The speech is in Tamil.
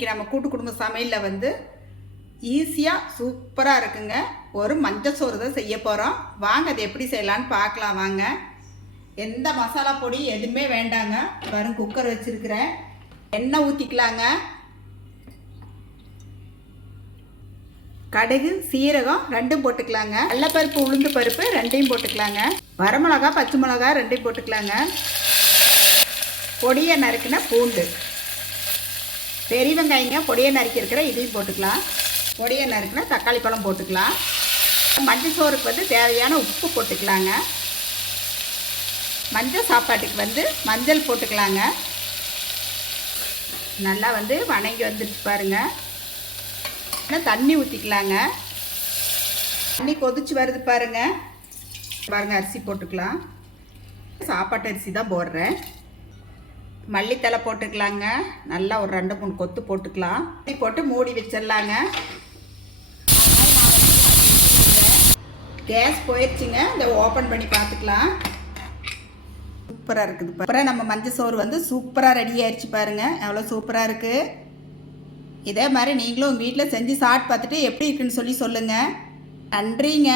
இன்றைக்கி நம்ம கூட்டு குடும்ப சமையலில் வந்து ஈஸியாக சூப்பராக இருக்குங்க. ஒரு மஞ்சள் சோறு தான் செய்ய போகிறோம். வாங்க அது எப்படி செய்யலான்னு பார்க்கலாம் வாங்க. எந்த மசாலா பொடி எதுவுமே வேண்டாங்க. வெறும் குக்கர் வச்சுருக்கிறேன். எண்ணெய் ஊற்றிக்கலாங்க. கடுகு சீரகம் ரெண்டும் போட்டுக்கலாங்க. கடலைப்பருப்பு உளுந்து பருப்பு ரெண்டையும் போட்டுக்கலாங்க. வரமிளகா பச்சை மிளகா ரெண்டையும் போட்டுக்கலாங்க. பொடியை நறுக்கின பூண்டு, பெரிய வெங்காயங்க பொடியை நறுக்கிருக்கிற இதையும் போட்டுக்கலாம். பொடியை நறுக்கின தக்காளி பழம் போட்டுக்கலாம். மஞ்சள் சோறுக்கு வந்து தேவையான உப்பு போட்டுக்கலாங்க. மஞ்சள் சாப்பாட்டுக்கு வந்து மஞ்சள் போட்டுக்கலாங்க. நல்லா வந்து வணங்கி வந்துட்டு பாருங்கள். தண்ணி ஊற்றிக்கலாங்க. தண்ணி கொதிச்சு வருது பாருங்கள். அரிசி போட்டுக்கலாம். சாப்பாட்டு அரிசி தான் போடுறேன். மல்லித்தலை போட்டுக்கலாங்க. நல்லா ஒரு 2-3 கொத்து போட்டுக்கலாம். போட்டு மூடி வச்சிடலாங்க. கேஸ் போயிடுச்சுங்க. இதை ஓப்பன் பண்ணி பார்த்துக்கலாம். சூப்பராக இருக்குது. அப்புறம் நம்ம மஞ்சள் சோறு வந்து சூப்பராக ரெடி ஆயிடுச்சு பாருங்கள். எவ்வளோ சூப்பராக இருக்குது. இதே மாதிரி நீங்களும் உங்கள் வீட்டில் செஞ்சு சாப்பிட்டு பார்த்துட்டு எப்படி இருக்குன்னு சொல்லி சொல்லுங்கள். நன்றிங்க.